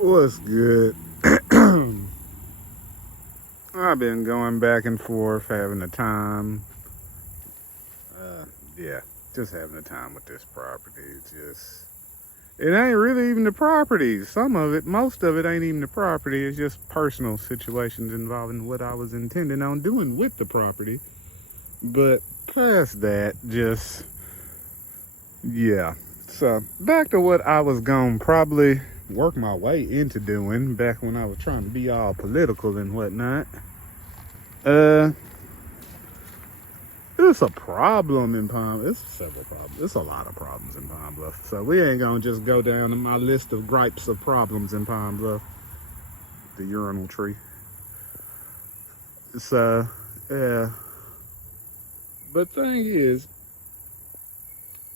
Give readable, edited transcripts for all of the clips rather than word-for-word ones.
What's good? I've been going back and forth, having a time. Yeah, just having a time with this property. It ain't really even the property. Some of it, most of it ain't even the property. It's just personal situations involving what I was intending on doing with the property. But past that, yeah. So back to what I was gonna probably work my way into doing back when I was trying to be all political and whatnot. It's a problem in Pine. It's several problems. It's a lot of problems in Pine Bluff. So we ain't gonna just go down to my list of gripes of problems in Pine Bluff. The urinal tree. So yeah. But thing is,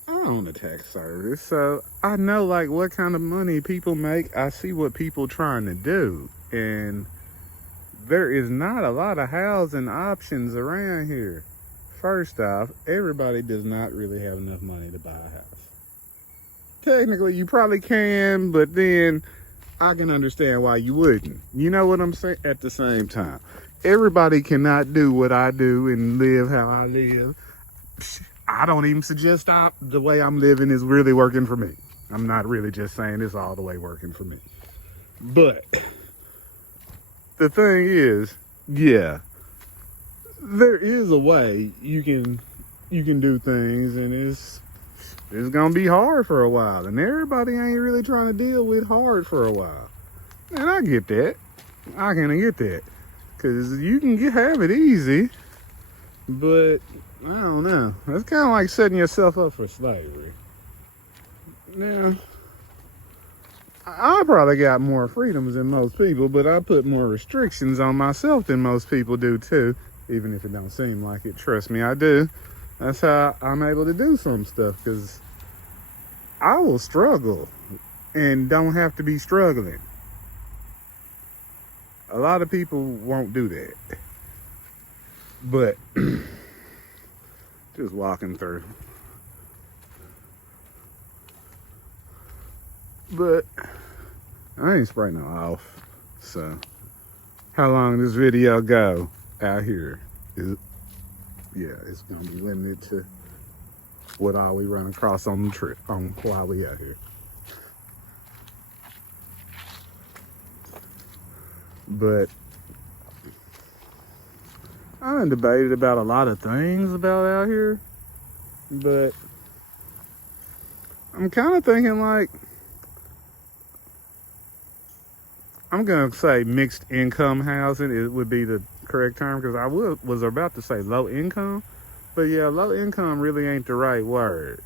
I own a tax service, so I know like what kind of money people make. I see what people trying to do, and there is not a lot of housing options around here. First off, everybody does not really have enough money to buy a house. Technically, you probably can, but then I can understand why you wouldn't. You know what I'm saying? At the same time, everybody cannot do what I do and live how I live. I don't even suggest the way I'm living is really working for me. I'm not really just saying it's all the way working for me. But the thing is, yeah, there is a way you can do things, and it's gonna be hard for a while, and everybody ain't really trying to deal with hard for a while. And I get that. I can get that, because you can have it easy, but I don't know. It's kind of like setting yourself up for slavery. Now, I probably got more freedoms than most people, but I put more restrictions on myself than most people do too, even if it don't seem like it. Trust me, I do. That's how I'm able to do some stuff, because I will struggle and don't have to be struggling. A lot of people won't do that. But just walking through. But I ain't spraying no off. So how long this video go out here it's gonna be limited to what all we run across on the trip while we out here. But I done debated about a lot of things about out here, but I'm kind of thinking like, I'm gonna say mixed income housing. It would be the correct term, because I was about to say low income, but yeah, low income really ain't the right word,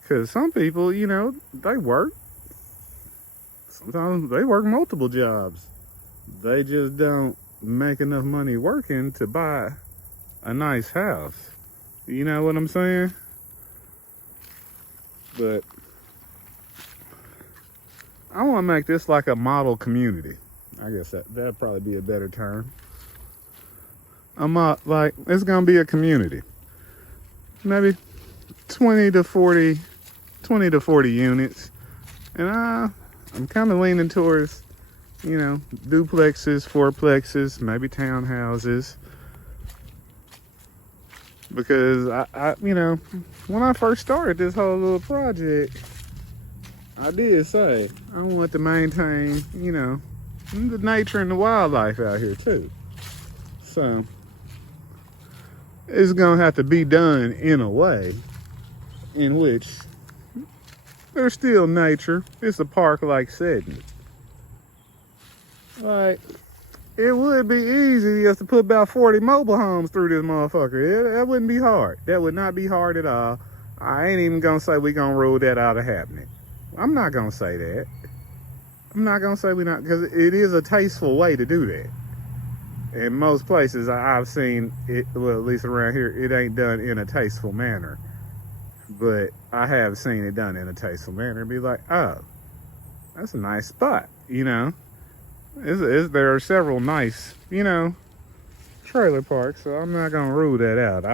because some people, they work. Sometimes they work multiple jobs. They just don't make enough money working to buy a nice house. You know what I'm saying? But I want to make this like a model community. I guess that'd probably be a better term. Like, it's gonna be a community. Maybe 20 to 40 units. And I'm kind of leaning towards, duplexes, fourplexes, maybe townhouses. Because I when I first started this whole little project, I did say I want to maintain, the nature and the wildlife out here too. So it's gonna have to be done in a way in which there's still nature. It's a park-like setting. Like, it would be easy just to put about 40 mobile homes through this motherfucker. That wouldn't be hard. That would not be hard at all. I ain't even gonna say we gonna rule that out of happening. I'm not gonna say that. I'm not gonna say we not, because it is a tasteful way to do that. In most places I've seen it, well, at least around here, it ain't done in a tasteful manner. But I have seen it done in a tasteful manner and be like, oh, that's a nice spot, There are several nice, trailer parks, so I'm not gonna rule that out.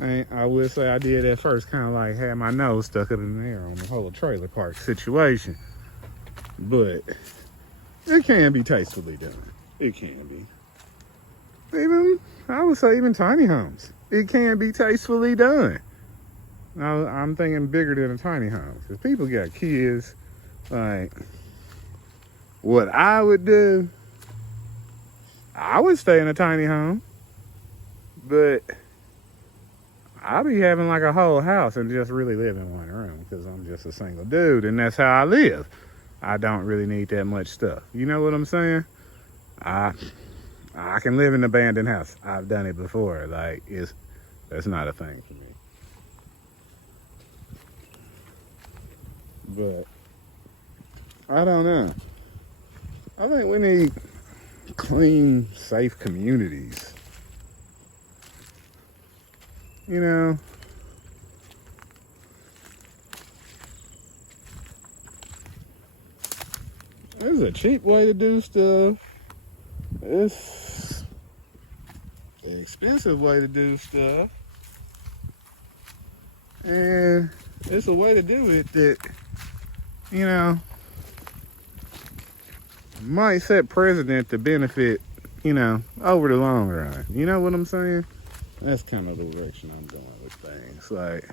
I would say I did at first kind of like had my nose stuck up in the air on the whole trailer park situation. But It can be tastefully done. It can be. Even, I would say even tiny homes. It can be tastefully done. Now, I'm thinking bigger than a tiny home. Because people got kids. Like, what I would do, I would stay in a tiny home. But I'll be having like a whole house and just really live in one room. Because I'm just a single dude. And that's how I live. I don't really need that much stuff. You know what I'm saying? I can live in an abandoned house. I've done it before. Like, that's not a thing for me. But I don't know. I think we need clean, safe communities. You know, there's a cheap way to do stuff. It's an expensive way to do stuff. And it's a way to do it that, you know, might set precedent to benefit, you know, over the long run. You know what I'm saying? That's kind of the direction I'm going with things. Like,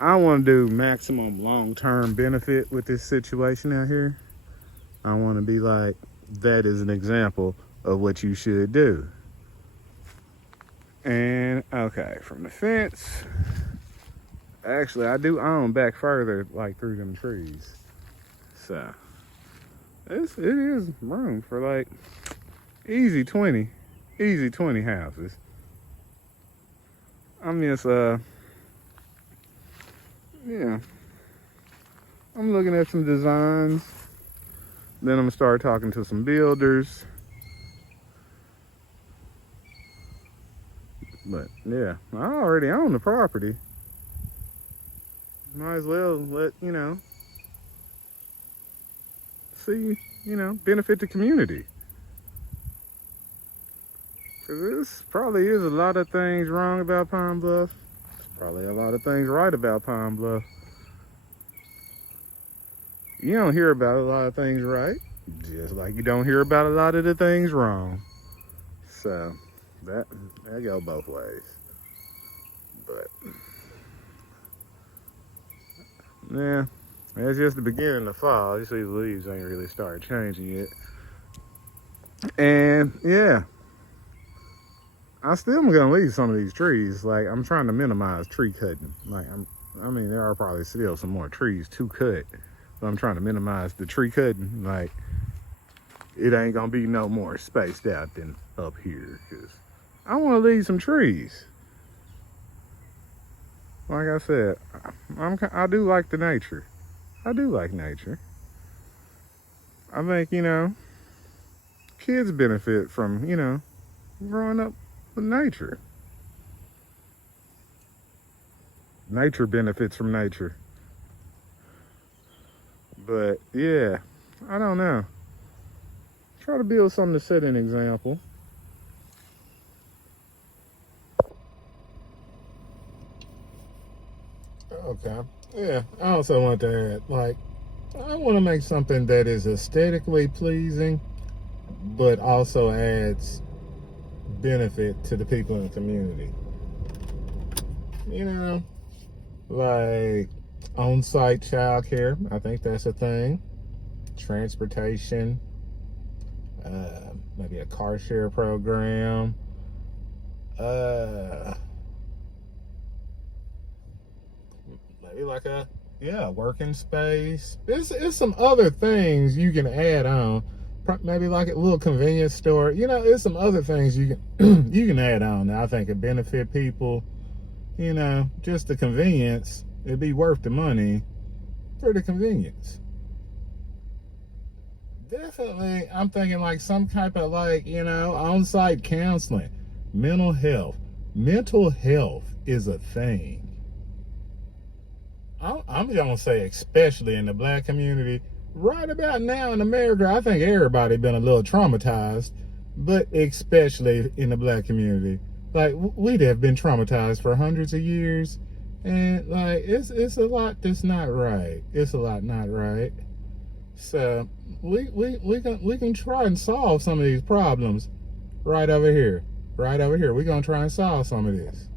I want to do maximum long-term benefit with this situation out here. I want to be like, that is an example of what you should do. And, okay, from the fence, actually, I do own back further, like through them trees. So, it is room for like easy 20 houses. I'm just, yeah. I'm looking at some designs. Then I'm gonna start talking to some builders. But yeah, I already own the property. Might as well let, you know, see, you know, benefit the community. Because this probably is a lot of things wrong about Pine Bluff. There's probably a lot of things right about Pine Bluff. You don't hear about a lot of things right, just like you don't hear about a lot of the things wrong. So, that go both ways. But, yeah, it's just the beginning of fall. You see the leaves ain't really started changing yet. And, yeah, I still am gonna leave some of these trees. Like, I'm trying to minimize tree cutting. Like, I mean, there are probably still some more trees to cut. So I'm trying to minimize the tree cutting. Like, it ain't gonna be no more spaced out than up here. Cause I wanna leave some trees. Like I said, I do like the nature. I do like nature. I think, you know, kids benefit from, you know, growing up with nature. Nature benefits from nature. But yeah, I don't know. Try to build something to set an example. Okay. Yeah, I also want to add, like, I want to make something that is aesthetically pleasing, but also adds benefit to the people in the community. You know, like on-site childcare, I think that's a thing. Transportation, maybe a car share program. Maybe like a working space. It's some other things you can add on. Maybe like a little convenience store. You know, there's some other things you can you can add on that I think could benefit people. You know, just the convenience. It'd be worth the money for the convenience. Definitely, I'm thinking like some type of like, you know, on-site counseling, mental health. Mental health is a thing. I'm gonna say, especially in the black community, right about now in America, I think everybody been a little traumatized, but especially in the black community, like we'd have been traumatized for hundreds of years, and like it's a lot that's not right. It's a lot not right. So we can try and solve some of these problems right over here. Right over here. We're gonna try and solve some of this.